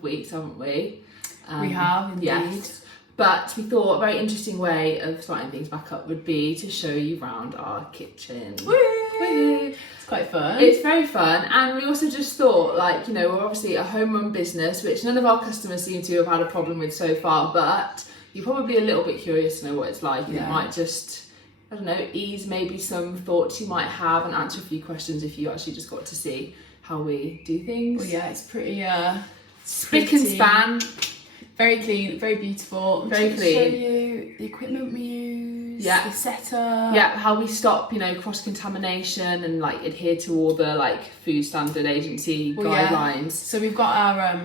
of weeks, haven't we? We have, indeed. Yes. But we thought a very interesting way of starting things back up would be to show you around our kitchen. Woo! Woo! It's quite fun. It's very fun, and we also just thought, like, you know, we're obviously a home-run business, which none of our customers seem to have had a problem with so far, but you're probably a little bit curious to know what it's like, and it might just, I don't know, ease maybe some thoughts you might have and answer a few questions if you actually just got to see how we do things. Well, yeah, it's pretty spick and span. Very clean, very beautiful. Very clean. Show you the equipment we use, the setup. Yeah, how we stop, you know, cross-contamination and like adhere to all the like Food Standard Agency guidelines. Yeah. So we've got our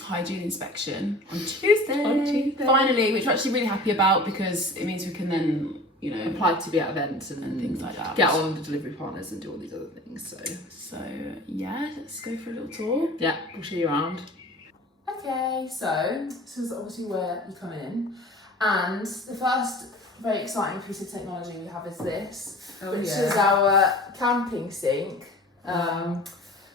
hygiene inspection on Tuesday. Finally, which we're actually really happy about because it means we can then, you know, apply to be at events and things like that. Get on the delivery partners and do all these other things. So yeah, let's go for a little tour. Yeah, we'll show you around. Okay, so this is obviously where you come in, and the first very exciting piece of technology we have is this, which is our camping sink.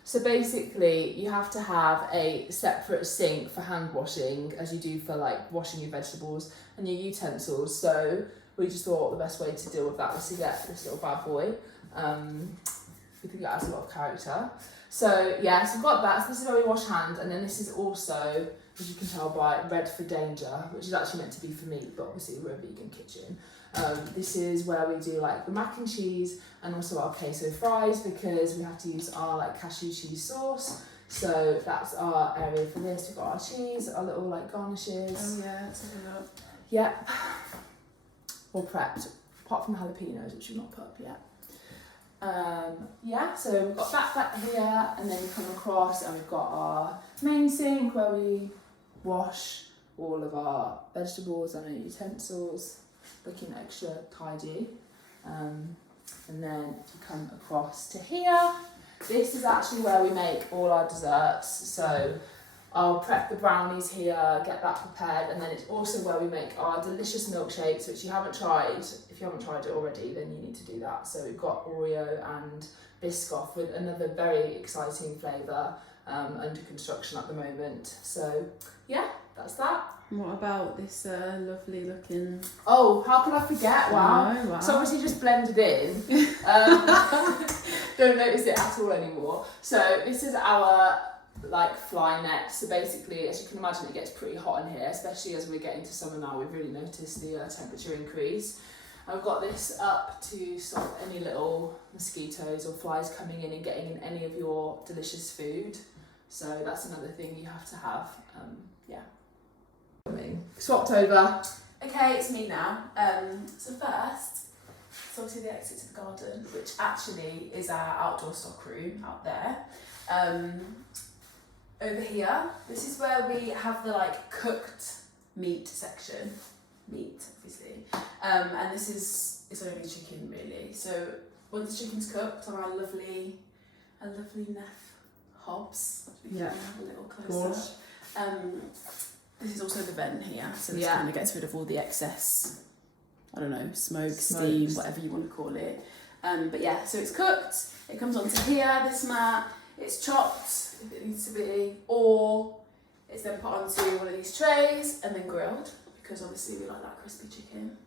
So basically you have to have a separate sink for hand washing as you do for like washing your vegetables and your utensils. So we just thought the best way to deal with that was to get this little bad boy. We think that has a lot of character. So yeah, so we've got that. So this is where we wash hands, and then this is also, as you can tell by Red for Danger, which is actually meant to be for meat, but obviously we're a vegan kitchen. This is where we do like the mac and cheese and also our queso fries, because we have to use our like cashew cheese sauce. So that's our area for this. We've got our cheese, our little like garnishes. Oh yeah, let's have a look. Yep. All prepped, apart from the jalapenos, which we've not put up yet. Yeah, so we've got that back here, and then we come across and we've got our main sink where we wash all of our vegetables and our utensils, looking extra tidy. And then if you come across to here, this is actually where we make all our desserts. So I'll prep the brownies here, get that prepared, and then it's also where we make our delicious milkshakes, which you haven't tried. If you haven't tried it already, then you need to do that. So we've got Oreo and Biscoff with another very exciting flavour under construction at the moment. So yeah, that's that. And what about this lovely looking... Oh, how could I forget? Wow. Oh, wow. So obviously just blended in. Don't notice it at all anymore. So this is our like fly net. So basically, as you can imagine, it gets pretty hot in here, especially as we're getting to summer now. We've really noticed the temperature increase. I've got this up to stop any little mosquitoes or flies coming in and getting in any of your delicious food. So that's another thing you have to have. Yeah. Swapped over. Okay, it's me now. So first, it's obviously the exit to the garden, which actually is our outdoor stock room out there. Over here, this is where we have the like cooked meat section. Meat, obviously. And this is, it's only chicken really. So once the chicken's cooked on our lovely Neff hobs, we can have a little closer. This is also the vent here, so this kind of gets rid of all the excess, I don't know, smoke, steam, whatever you want to call it. But yeah, so it's cooked, it comes onto here, this mat, it's chopped if it needs to be, or it's then put onto one of these trays and then grilled, because obviously we like that crispy chicken,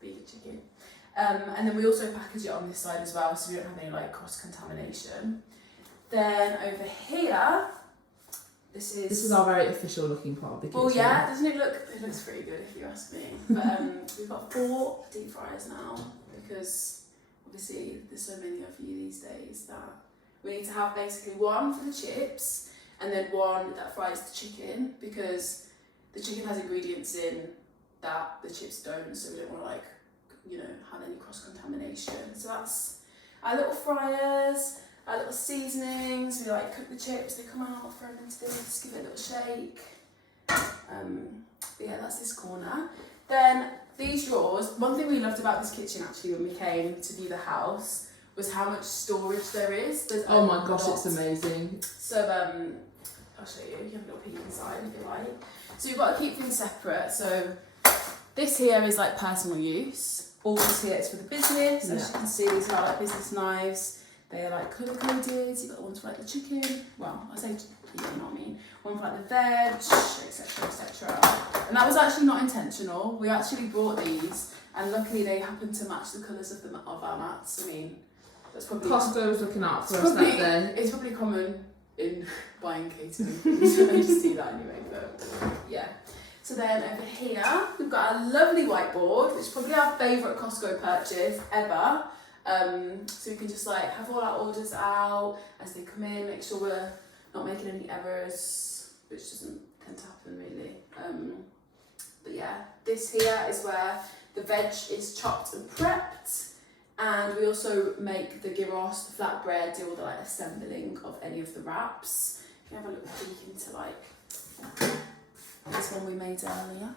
beef chicken. And then we also package it on this side as well, so we don't have any like cross-contamination. Then over here, this is our very official looking part of the kitchen. Well, yeah, doesn't it look? It looks pretty good if you ask me. But we've got 4 deep fryers now, because obviously there's so many of you these days that we need to have basically one for the chips and then one that fries the chicken, because the chicken has ingredients in that the chips don't, so we don't want to like, you know, have any cross-contamination. So that's our little fryers, our little seasonings. We like cook the chips, they come out, throw them into this, give it a little shake. But yeah, that's this corner. Then these drawers, one thing we loved about this kitchen actually when we came to view the house was how much storage there is. There's oh my gosh, it's amazing. So I'll show you, you have a little peek inside if you like. So you've got to keep things separate. So this here is like personal use. All this here is for the business. As you can see, these are like business knives. They are like colour coded. You've got the ones for like the chicken. Well, I say, you know what I mean. One for like the veg, etc., etc. And that was actually not intentional. We actually brought these, and luckily they happened to match the colours of our mats. I mean, that's probably Costco was looking out for us that day. It's probably common in buying catering things. I just do that anyway. But yeah. So then over here we've got a lovely whiteboard, which is probably our favourite Costco purchase ever. So we can just like have all our orders out as they come in, make sure we're not making any errors, which doesn't tend to happen really. But yeah, this here is where the veg is chopped and prepped, and we also make the gyros, the flatbread, do all the like assembling of any of the wraps. You can have a little peek into like this one we made earlier.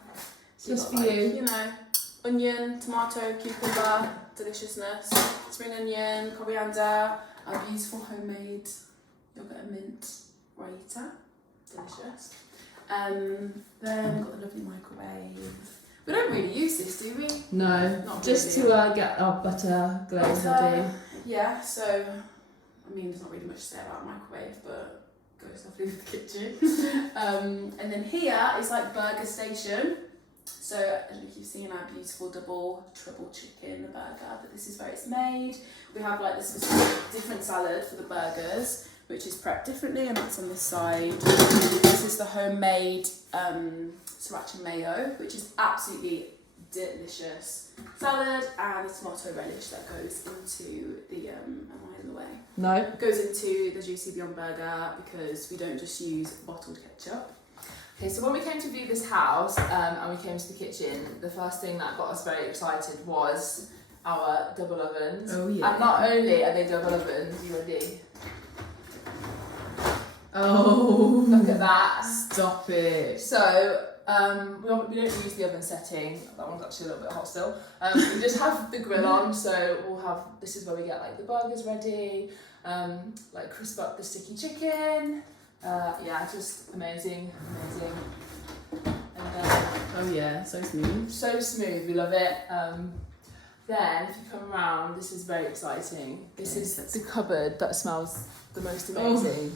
So Just got, for like, you. you know, onion, tomato, cucumber, deliciousness, spring onion, coriander, our beautiful homemade yogurt and mint raita, delicious. Then we've got the lovely microwave. We don't really use this, do we? No, Not just really. to get our butter glaze ready. Yeah, so, I mean, there's not really much to say about microwave, but goes lovely with the kitchen. And then here is like burger station. So, I don't know if you've seen our beautiful double, triple chicken burger, but this is where it's made. We have like the specific different salad for the burgers, which is prepped differently, and that's on this side. This is the homemade sriracha mayo, which is absolutely delicious salad, and the tomato relish that goes into the am I in the way? No. Goes into the juicy Beyond Burger, because we don't just use bottled ketchup. Okay, so when we came to view this house and we came to the kitchen, the first thing that got us very excited was our double ovens. Oh yeah. And not only are they double ovens, you ready? Oh, Look at that. stop it. So we don't use the oven setting. That one's actually a little bit hot still. We just have the grill on, so we'll have. This is where we get like the burgers ready, like crisp up the sticky chicken. Yeah, just amazing. And then, Oh yeah, so smooth. so smooth, we love it. Then if you come around, this is very exciting. This Okay, is that's- the cupboard that smells the most amazing.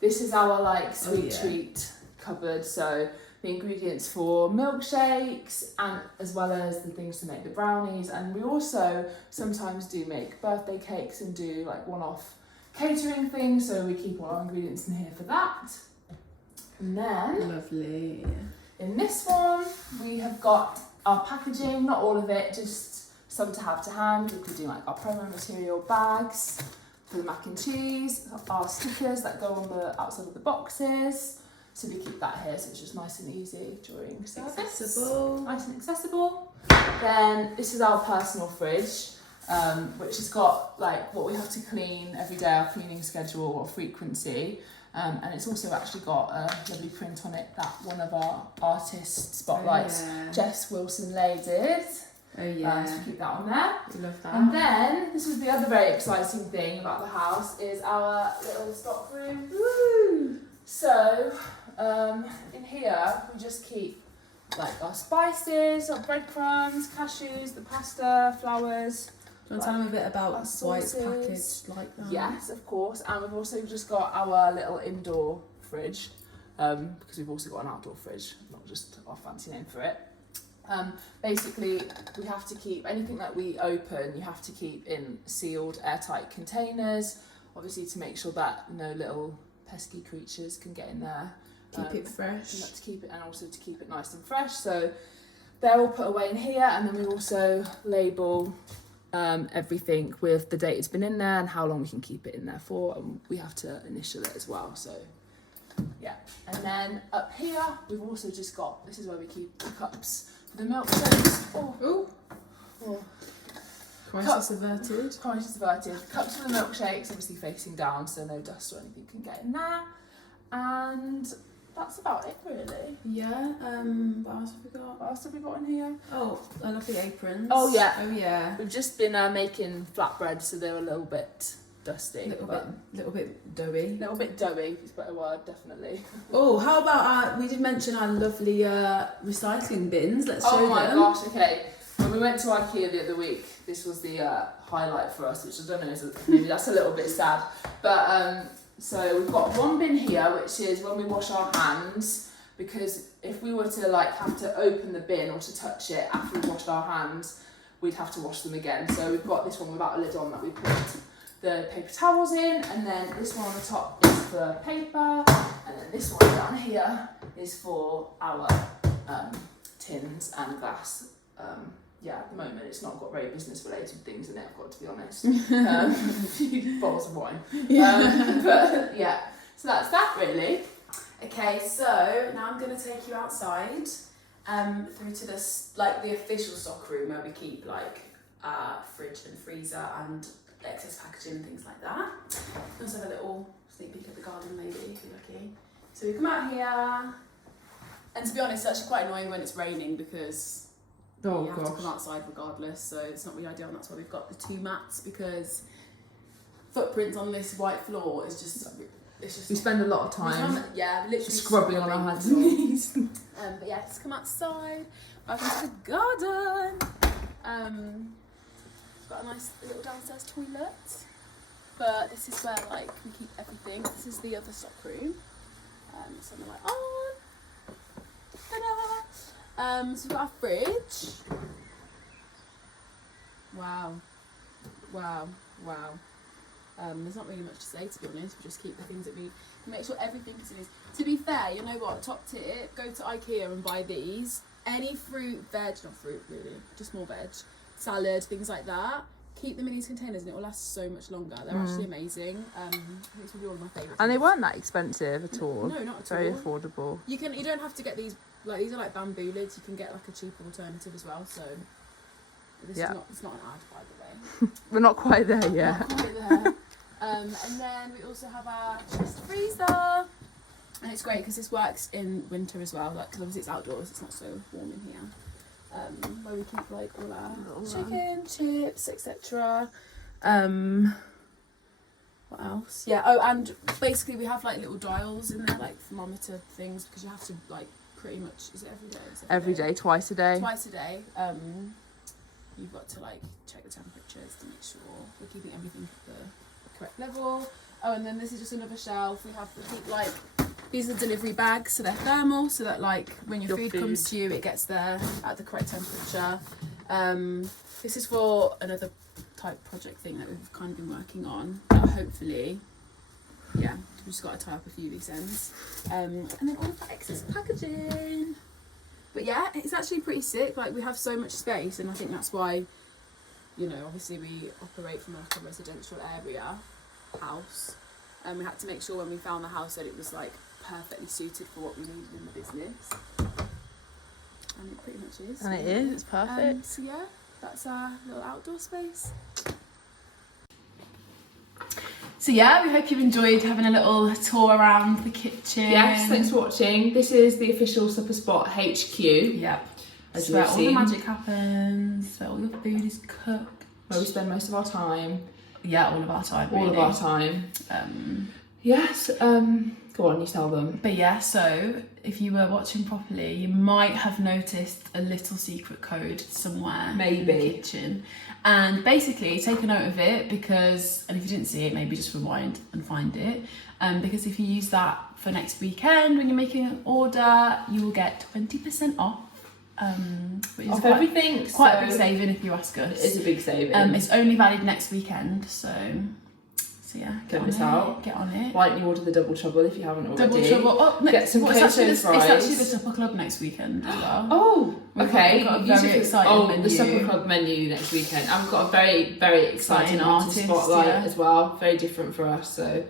This is our like sweet yeah. treat cupboard. So the ingredients for milkshakes, and as well as the things to make the brownies. And we also sometimes do make birthday cakes and do like one-off catering things. So we keep all our ingredients in here for that. And then Lovely. in this one, we have got our packaging, not all of it, just some to have to hand. We could do like our promo material bags for the mac and cheese, our stickers that go on the outside of the boxes. So we keep that here, so it's just nice and easy during service. Accessible. Nice and accessible. Then this is our personal fridge, which has got like what we have to clean every day, our cleaning schedule or frequency. And it's also actually got a lovely print on it that one of our artist spotlights, Jess Wilson-Lay, did. Oh yeah. So keep that on there. We love that. And then, this was the other very exciting thing about the house, is our little stock room. Woo! So, in here, we just keep like our spices, our breadcrumbs, cashews, the pasta, flowers. Do you want to tell them a bit about our why it's sauces. packaged like that? Yes, of course. And we've also just got our little indoor fridge, because we've also got an outdoor fridge, not just our fancy name for it. Basically, we have to keep anything that we open, you have to keep in sealed, airtight containers, obviously to make sure that no little pesky creatures can get in there. Keep it fresh. And to keep it, and also to keep it nice and fresh. So they're all put away in here, and then we also label everything with the date it's been in there and how long we can keep it in there for, and we have to initial it as well. So yeah, and then up here we've also just got, this is where we keep the cups for the milkshakes. Oh. Crisis averted. Crisis averted. Cups for the milkshakes, obviously facing down, so no dust or anything can get in there. And that's about it, really. Yeah. What else have we got? What else have we got in here? Oh, I love the aprons. Oh, yeah. Oh yeah. We've just been making flatbread, so they're a little bit dusty. Little bit doughy. Little bit doughy, is a better word, definitely. Oh, how about we did mention our lovely recycling bins. Let's show Oh my them. gosh, okay. When When we went to IKEA the other week, this was the highlight for us, which I don't know, maybe that's a little bit sad. But so we've got one bin here, which is when we wash our hands, because if we were to like have to open the bin or to touch it after we've washed our hands, we'd have to wash them again. So we've got this one without a lid on that we put the paper towels in, and then this one on the top is for paper, and then this one down here is for our tins and glass. Yeah, at the moment it's not got very business related things in it, I've got to be honest. A few bottles of wine. But yeah, so that's that really. Okay, so now I'm going to take you outside through to this, like the official stock room where we keep like fridge and freezer and excess packaging and things like that. We also have a little sneak peek at the garden maybe if you're lucky. So we come out here, and to be honest, it's actually quite annoying when it's raining because you have to come outside regardless, so it's not really ideal, and that's why we've got the 2 mats, because footprints on this white floor is just, it's just... We spend a lot of time literally scrubbing on our hands and knees. But yeah, just come outside, welcome to the garden. Got a nice little downstairs toilet, but this is where like we keep everything. This is the other stock room. So I'm like on. Ta-da! So we've got our fridge. Wow. There's not really much to say, to be honest. We just keep the things that we make sure everything is in this. To be fair, you know what? Top tip: go to IKEA and buy these. Any fruit, veg, not fruit really, just more veg, salad, things like that. Keep them in these containers and it will last so much longer. They're actually amazing. I think it's really one of my favourites. And they weren't that expensive at all. No, not at Very all. Very affordable. You don't have to get these, like these are like bamboo lids. You can get like a cheaper alternative as well. So this is not, it's not an ad, by the way. We're not quite there yet. Not quite there. And then we also have our chest freezer. And it's great because this works in winter as well, like, because obviously it's outdoors, it's not so warm in here. Where we keep like all our chicken, chips, etc. What else? Yeah, oh, and basically we have like little dials in there, like thermometer things, because you have to like pretty much, is it every day? Every day, twice a day. Twice a day. You've got to like check the temperatures to make sure we're keeping everything at the correct level. Oh, and then this is just another shelf. We have to keep like, these are delivery bags, so they're thermal, so that like when your food comes to you, it gets there at the correct temperature. This is for another type project thing that we've kind of been working on. Hopefully, yeah, we've just got to tie up a few loose ends. And then all of the excess packaging. But yeah, it's actually pretty sick. Like, we have so much space, and I think that's why, you know, obviously we operate from like a residential area house, and we had to make sure when we found the house that it was like perfectly suited for what we needed in the business, and it pretty much is. And it is, it's perfect. So yeah, that's our little outdoor space. So yeah, we hope you've enjoyed having a little tour around the kitchen. Yes, thanks for watching. This is the official Supper Spot HQ. Yep. That's where all the magic happens, where all your food is cooked. Where we spend most of our time. Yeah, all of our time, All really. of our time. Yes, go on, you tell them. But yeah, so if you were watching properly, you might have noticed a little secret code somewhere in the kitchen. And basically, take a note of it because, and if you didn't see it, maybe just rewind and find it. Because if you use that for next weekend when you're making an order, you will get 20% off. Which is everything. Quite a big saving if you ask us. It is a big saving. It's only valid next weekend, so yeah, get on it. Why don't you order the double trouble if you haven't already? Double trouble. Get some queso fries. It's actually the Supper Club next weekend as well. Oh, okay. We've got a very exciting menu. The Supper Club menu next weekend. And we've got a very, very exciting artist spotlight as well. Very different for us. So.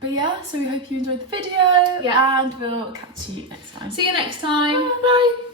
But yeah, so we hope you enjoyed the video. Yeah. And we'll catch you next time. See you next time. Bye.